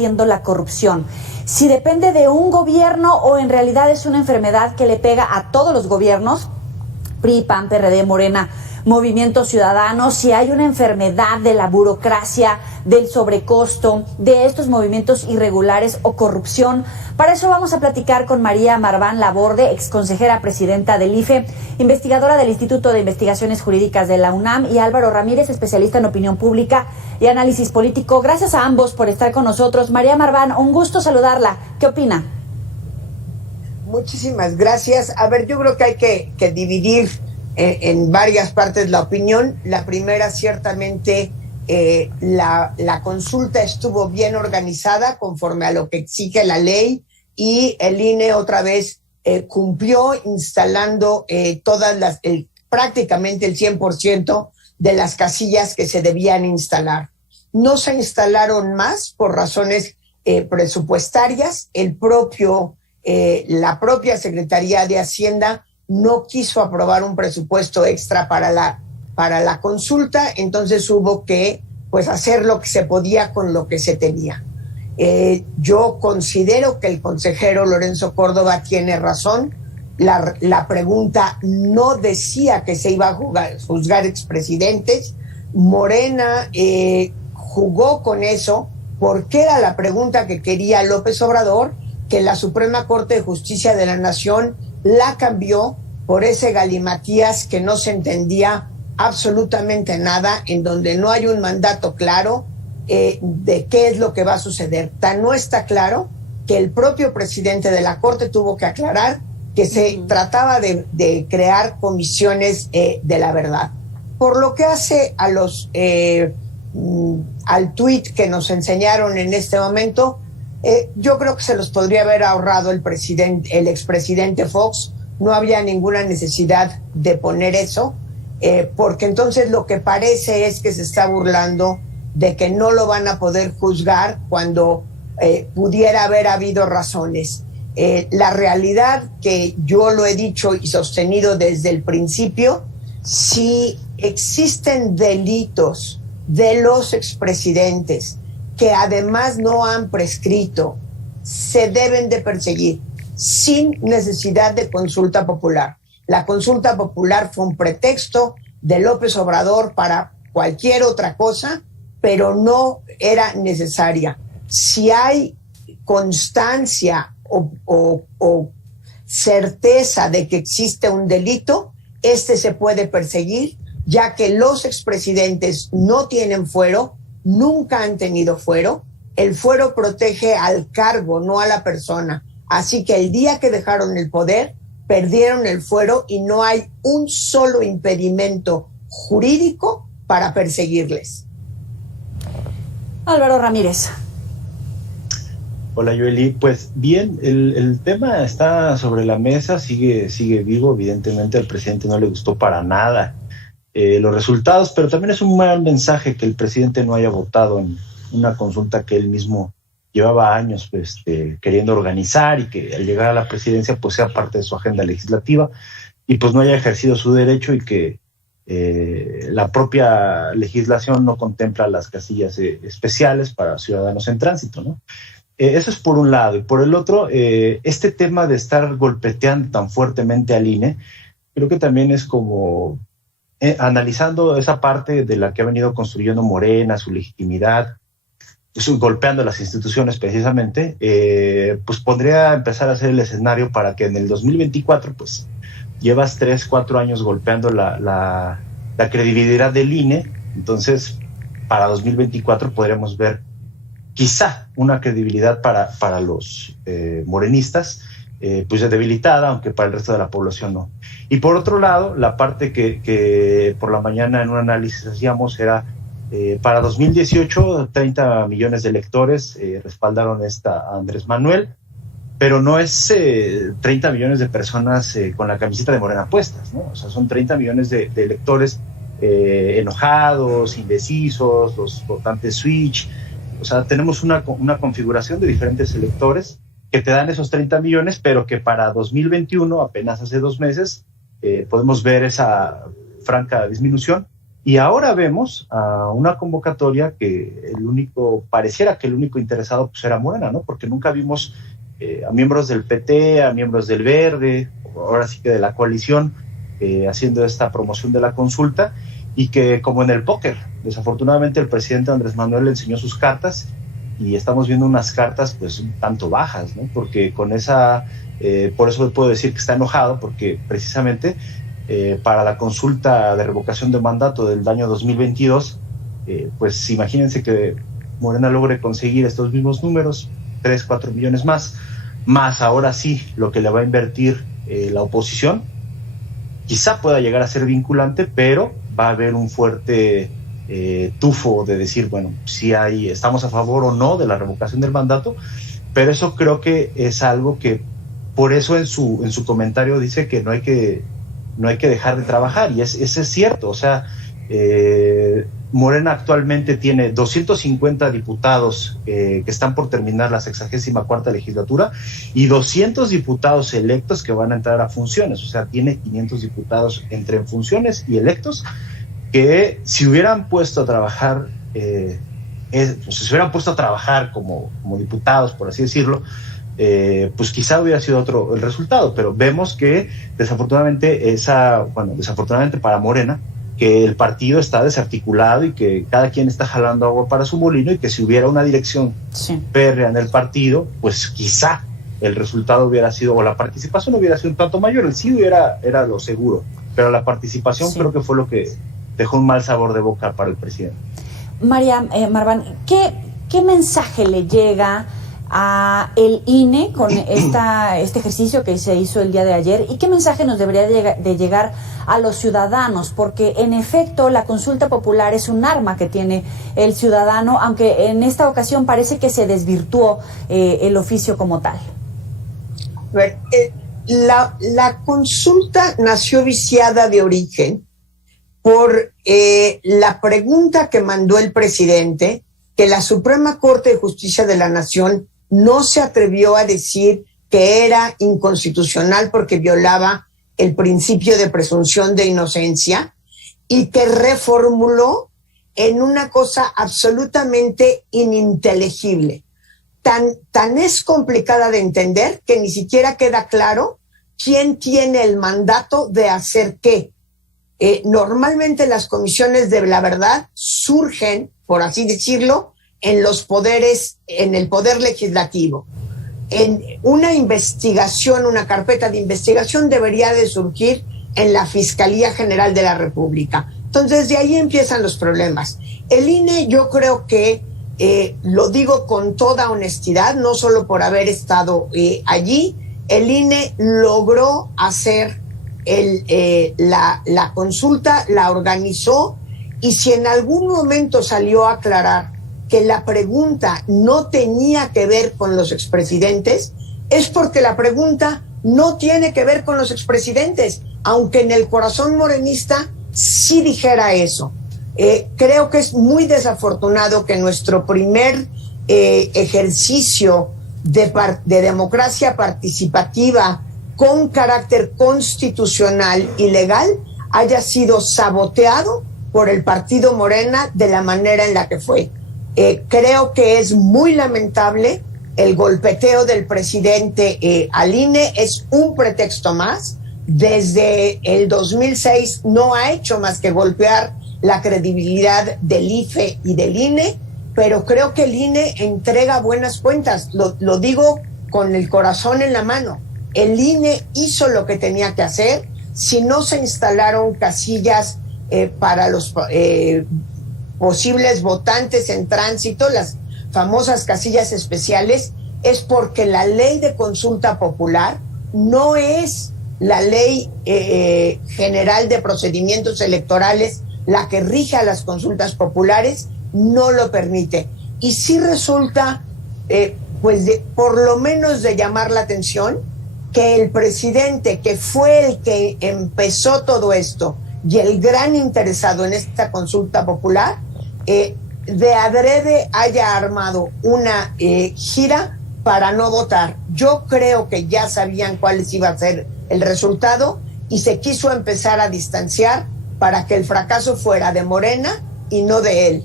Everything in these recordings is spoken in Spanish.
combatiendo la corrupción. Si depende de un gobierno o en realidad es una enfermedad que le pega a todos los gobiernos, PRI, PAN, PRD, Morena, Movimiento Ciudadano, si hay una enfermedad de la burocracia, del sobrecosto, de estos movimientos irregulares o corrupción. Para eso vamos a platicar con María Marván Laborde, exconsejera presidenta del IFE, investigadora del Instituto de Investigaciones Jurídicas de la UNAM, y Álvaro Ramírez, especialista en opinión pública y análisis político. Gracias a ambos por estar con nosotros. María Marván, un gusto saludarla. ¿Qué opina? Muchísimas gracias. A ver, yo creo que hay que dividir en varias partes la opinión. La primera, ciertamente, la consulta estuvo bien organizada conforme a lo que exige la ley, y el INE otra vez cumplió instalando prácticamente el 100% de las casillas que se debían instalar. No se instalaron más por razones presupuestarias. La propia Secretaría de Hacienda no quiso aprobar un presupuesto extra para la consulta, entonces hubo que hacer lo que se podía con lo que se tenía. Yo considero que el consejero Lorenzo Córdoba tiene razón. La pregunta no decía que se iba a juzgar expresidentes. Morena jugó con eso porque era la pregunta que quería López Obrador, que la Suprema Corte de Justicia de la Nación la cambió por ese galimatías que no se entendía absolutamente nada, en donde no hay un mandato claro de qué es lo que va a suceder. Tan no está claro que el propio presidente de la Corte tuvo que aclarar que se trataba de crear comisiones de la verdad. Por lo que hace al tuit que nos enseñaron en este momento, yo creo que se los podría haber ahorrado el expresidente Fox. No había ninguna necesidad de poner eso, porque entonces lo que parece es que se está burlando de que no lo van a poder juzgar cuando pudiera haber habido razones. La realidad, que yo lo he dicho y sostenido desde el principio, si existen delitos de los expresidentes que además no han prescrito, se deben de perseguir sin necesidad de consulta popular. La consulta popular fue un pretexto de López Obrador para cualquier otra cosa, pero no era necesaria. Si hay constancia o certeza de que existe un delito, se puede perseguir, ya que los expresidentes no tienen fuero, nunca han tenido fuero. El fuero protege al cargo, no a la persona. Así que el día que dejaron el poder, perdieron el fuero y no hay un solo impedimento jurídico para perseguirles. Álvaro Ramírez. Hola, Yoeli. Pues bien, el tema está sobre la mesa, sigue vivo. Evidentemente al presidente no le gustó para nada los resultados, pero también es un mal mensaje que el presidente no haya votado en una consulta que él mismo llevaba años queriendo organizar, y que al llegar a la presidencia sea parte de su agenda legislativa, y no haya ejercido su derecho, y que la propia legislación no contempla las casillas especiales para ciudadanos en tránsito, ¿no? Eso es por un lado. Y por el otro, este tema de estar golpeteando tan fuertemente al INE, creo que también es como analizando esa parte de la que ha venido construyendo Morena, su legitimidad, golpeando las instituciones precisamente, podría empezar a hacer el escenario para que en el 2024, llevas 3-4 años golpeando la credibilidad del INE. Entonces, para 2024 podremos ver quizá una credibilidad para los morenistas, debilitada, aunque para el resto de la población no. Y por otro lado, la parte que por la mañana en un análisis hacíamos era, para 2018, 30 millones de electores respaldaron a Andrés Manuel, pero no es 30 millones de personas con la camiseta de Morena puestas, ¿no? O sea, son 30 millones de electores enojados, indecisos, los votantes switch. O sea, tenemos una configuración de diferentes electores que te dan esos 30 millones, pero que para 2021, apenas hace 2 meses, podemos ver esa franca disminución, Y ahora vemos a una convocatoria que pareciera que el único interesado pues era Morena, ¿no? Porque nunca vimos a miembros del PT, a miembros del Verde, ahora sí que de la coalición, haciendo esta promoción de la consulta, y que como en el póker, desafortunadamente el presidente Andrés Manuel le enseñó sus cartas y estamos viendo unas cartas pues un tanto bajas, ¿no? Porque con esa, por eso puedo decir que está enojado, porque precisamente para la consulta de revocación de mandato del año 2022, pues imagínense que Morena logre conseguir estos mismos números, 3, 4 millones más ahora sí lo que le va a invertir la oposición, quizá pueda llegar a ser vinculante, pero va a haber un fuerte tufo de decir, bueno, si estamos a favor o no de la revocación del mandato, pero eso creo que es algo que, por eso en su comentario dice que no hay que dejar de trabajar, y eso es cierto. O sea, Morena actualmente tiene 250 diputados que están por terminar la 64ª legislatura y 200 diputados electos que van a entrar a funciones. O sea, tiene 500 diputados entre en funciones y electos que si hubieran puesto a trabajar, como diputados, por así decirlo, pues quizá hubiera sido otro el resultado, pero vemos que desafortunadamente para Morena, que el partido está desarticulado y que cada quien está jalando agua para su molino, y que si hubiera una dirección férrea en el partido, pues quizá el resultado hubiera sido, o la participación hubiera sido un tanto mayor. El sí era lo seguro, pero la participación creo que fue lo que dejó un mal sabor de boca para el presidente. María Marván, ¿qué mensaje le llega a el INE con este ejercicio que se hizo el día de ayer, y qué mensaje nos debería de llegar a los ciudadanos? Porque en efecto la consulta popular es un arma que tiene el ciudadano, aunque en esta ocasión parece que se desvirtuó el oficio como tal. A ver, la consulta nació viciada de origen por la pregunta que mandó el presidente, que la Suprema Corte de Justicia de la Nación no se atrevió a decir que era inconstitucional porque violaba el principio de presunción de inocencia, y que reformuló en una cosa absolutamente ininteligible. Tan es complicada de entender que ni siquiera queda claro quién tiene el mandato de hacer qué. Normalmente las comisiones de la verdad surgen, por así decirlo, en el poder legislativo. En una investigación, una carpeta de investigación debería de surgir en la Fiscalía General de la República. Entonces, de ahí empiezan los problemas. El INE, yo creo que, lo digo con toda honestidad, no solo por haber estado allí, el INE logró hacer la consulta, la organizó, y si en algún momento salió a aclarar que la pregunta no tenía que ver con los expresidentes, es porque la pregunta no tiene que ver con los expresidentes, aunque en el corazón morenista sí dijera eso. Creo que es muy desafortunado que nuestro primer ejercicio de democracia participativa con carácter constitucional y legal haya sido saboteado por el partido Morena de la manera en la que fue. Creo que es muy lamentable el golpeteo del presidente al INE. Es un pretexto más. Desde el 2006 no ha hecho más que golpear la credibilidad del IFE y del INE, pero creo que el INE entrega buenas cuentas. Lo digo con el corazón en la mano. El INE hizo lo que tenía que hacer. Si no se instalaron casillas para los posibles votantes en tránsito, las famosas casillas especiales, es porque la ley de consulta popular no es la ley general de procedimientos electorales la que rige a las consultas populares, no lo permite. Y sí resulta, por lo menos de llamar la atención, que el presidente, que fue el que empezó todo esto y el gran interesado en esta consulta popular, de adrede haya armado una gira para no votar. Yo creo que ya sabían cuál iba a ser el resultado y se quiso empezar a distanciar para que el fracaso fuera de Morena y no de él.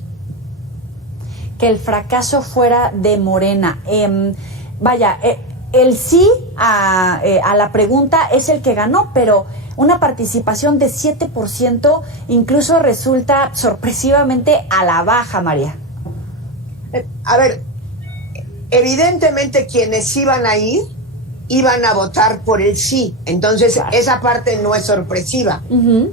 Que el fracaso fuera de Morena. El sí a la pregunta es el que ganó, pero una participación de 7% incluso resulta sorpresivamente a la baja, María. A ver, evidentemente quienes iban a ir iban a votar por el sí, entonces claro, esa parte no es sorpresiva.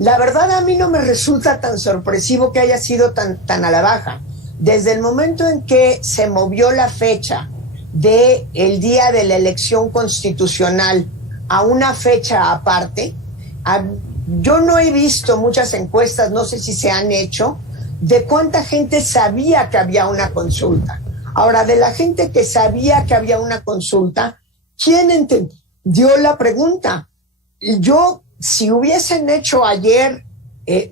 La verdad, a mí no me resulta tan sorpresivo que haya sido tan a la baja. Desde el momento en que se movió la fecha del día de la elección constitucional a una fecha aparte, yo no he visto muchas encuestas, no sé si se han hecho, de cuánta gente sabía que había una consulta. Ahora, de la gente que sabía que había una consulta, ¿quién entendió la pregunta? Yo, si hubiesen hecho ayer,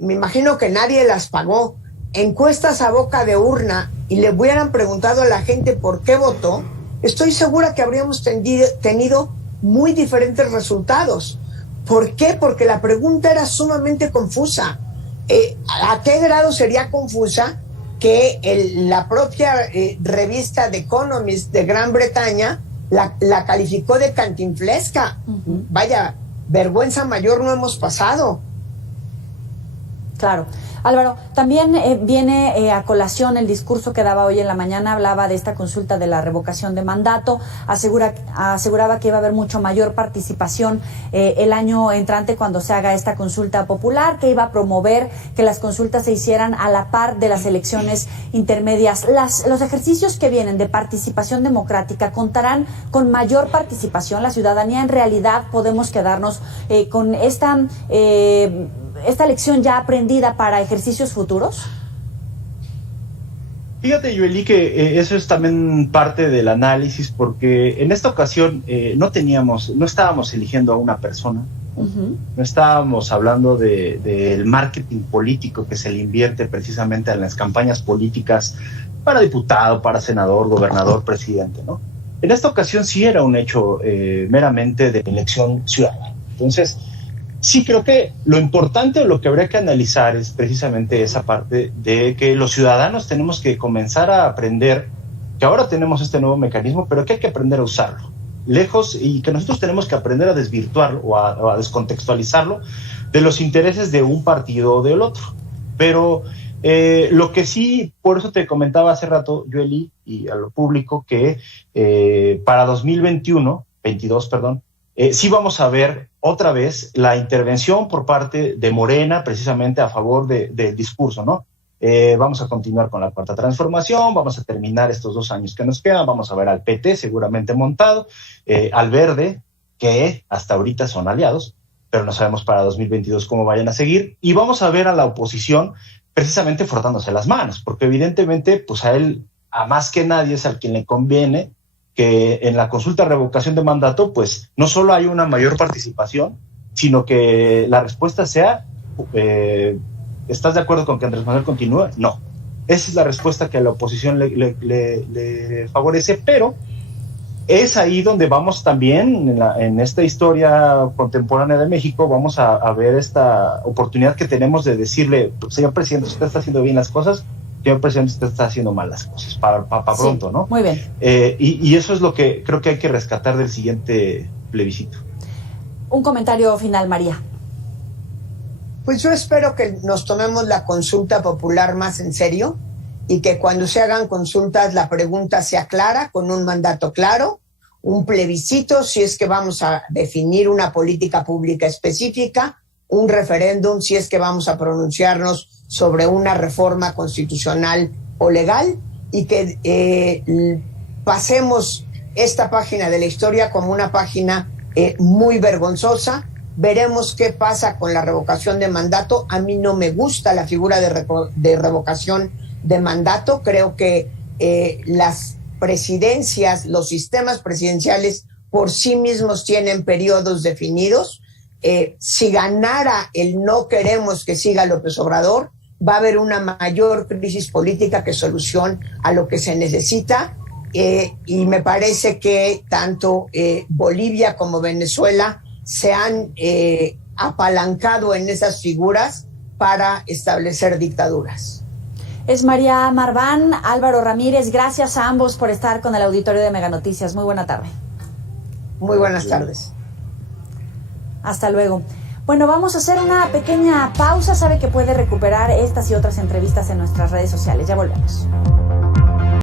me imagino que nadie las pagó, encuestas a boca de urna y le hubieran preguntado a la gente por qué votó, estoy segura que habríamos tenido muy diferentes resultados. ¿Por qué? Porque la pregunta era sumamente confusa. ¿A qué grado sería confusa que la propia revista The Economist de Gran Bretaña la calificó de cantinflesca? Vaya, vergüenza mayor no hemos pasado. Claro. Álvaro, también viene a colación el discurso que daba hoy en la mañana, hablaba de esta consulta de la revocación de mandato, aseguraba que iba a haber mucho mayor participación el año entrante cuando se haga esta consulta popular, que iba a promover que las consultas se hicieran a la par de las elecciones intermedias. Los ejercicios que vienen de participación democrática contarán con mayor participación. La ciudadanía, en realidad, podemos quedarnos con esta lección ya aprendida para ejercicios futuros? Fíjate, Yueli, que eso es también parte del análisis, porque en esta ocasión no estábamos eligiendo a una persona, no estábamos hablando del marketing político que se le invierte precisamente en las campañas políticas para diputado, para senador, gobernador, presidente, ¿no? En esta ocasión sí era un hecho meramente de elección ciudadana. Entonces, sí, creo que lo importante o lo que habría que analizar es precisamente esa parte de que los ciudadanos tenemos que comenzar a aprender que ahora tenemos este nuevo mecanismo, pero que hay que aprender a usarlo. Y que nosotros tenemos que aprender a desvirtuarlo o a descontextualizarlo de los intereses de un partido o del otro. Pero lo que sí, por eso te comentaba hace rato, Yueli, y a lo público, que para 2022, sí vamos a ver otra vez la intervención por parte de Morena, precisamente a favor del discurso, ¿no? Vamos a continuar con la Cuarta Transformación, vamos a terminar estos 2 años que nos quedan, vamos a ver al PT seguramente montado, al Verde, que hasta ahorita son aliados, pero no sabemos para 2022 cómo vayan a seguir, y vamos a ver a la oposición precisamente frotándose las manos, porque evidentemente, pues a él, a más que nadie, es al quien le conviene que en la consulta de revocación de mandato, pues no solo hay una mayor participación, sino que la respuesta sea, ¿estás de acuerdo con que Andrés Manuel continúe? No. Esa es la respuesta que a la oposición le favorece, pero es ahí donde vamos también, en esta historia contemporánea de México, vamos a ver esta oportunidad que tenemos de decirle, señor presidente, usted está haciendo bien las cosas, señor presidente, usted está haciendo mal las cosas, para pronto, sí, ¿no? Muy bien. Y eso es lo que creo que hay que rescatar del siguiente plebiscito. Un comentario final, María. Pues yo espero que nos tomemos la consulta popular más en serio y que cuando se hagan consultas la pregunta sea clara, con un mandato claro, un plebiscito si es que vamos a definir una política pública específica, un referéndum si es que vamos a pronunciarnos sobre una reforma constitucional o legal, y que pasemos esta página de la historia como una página muy vergonzosa. Veremos qué pasa con la revocación de mandato. A mí no me gusta la figura de revocación de mandato. Creo que las presidencias, los sistemas presidenciales por sí mismos tienen periodos definidos. Si ganara el no queremos que siga López Obrador, va a haber una mayor crisis política que solución a lo que se necesita, y me parece que tanto Bolivia como Venezuela se han apalancado en esas figuras para establecer dictaduras. Es María Marván, Álvaro Ramírez, gracias a ambos por estar con el auditorio de Mega Noticias. Muy buena tarde. Muy buenas tardes. Hasta luego. Bueno, vamos a hacer una pequeña pausa. Sabe que puede recuperar estas y otras entrevistas en nuestras redes sociales. Ya volvemos.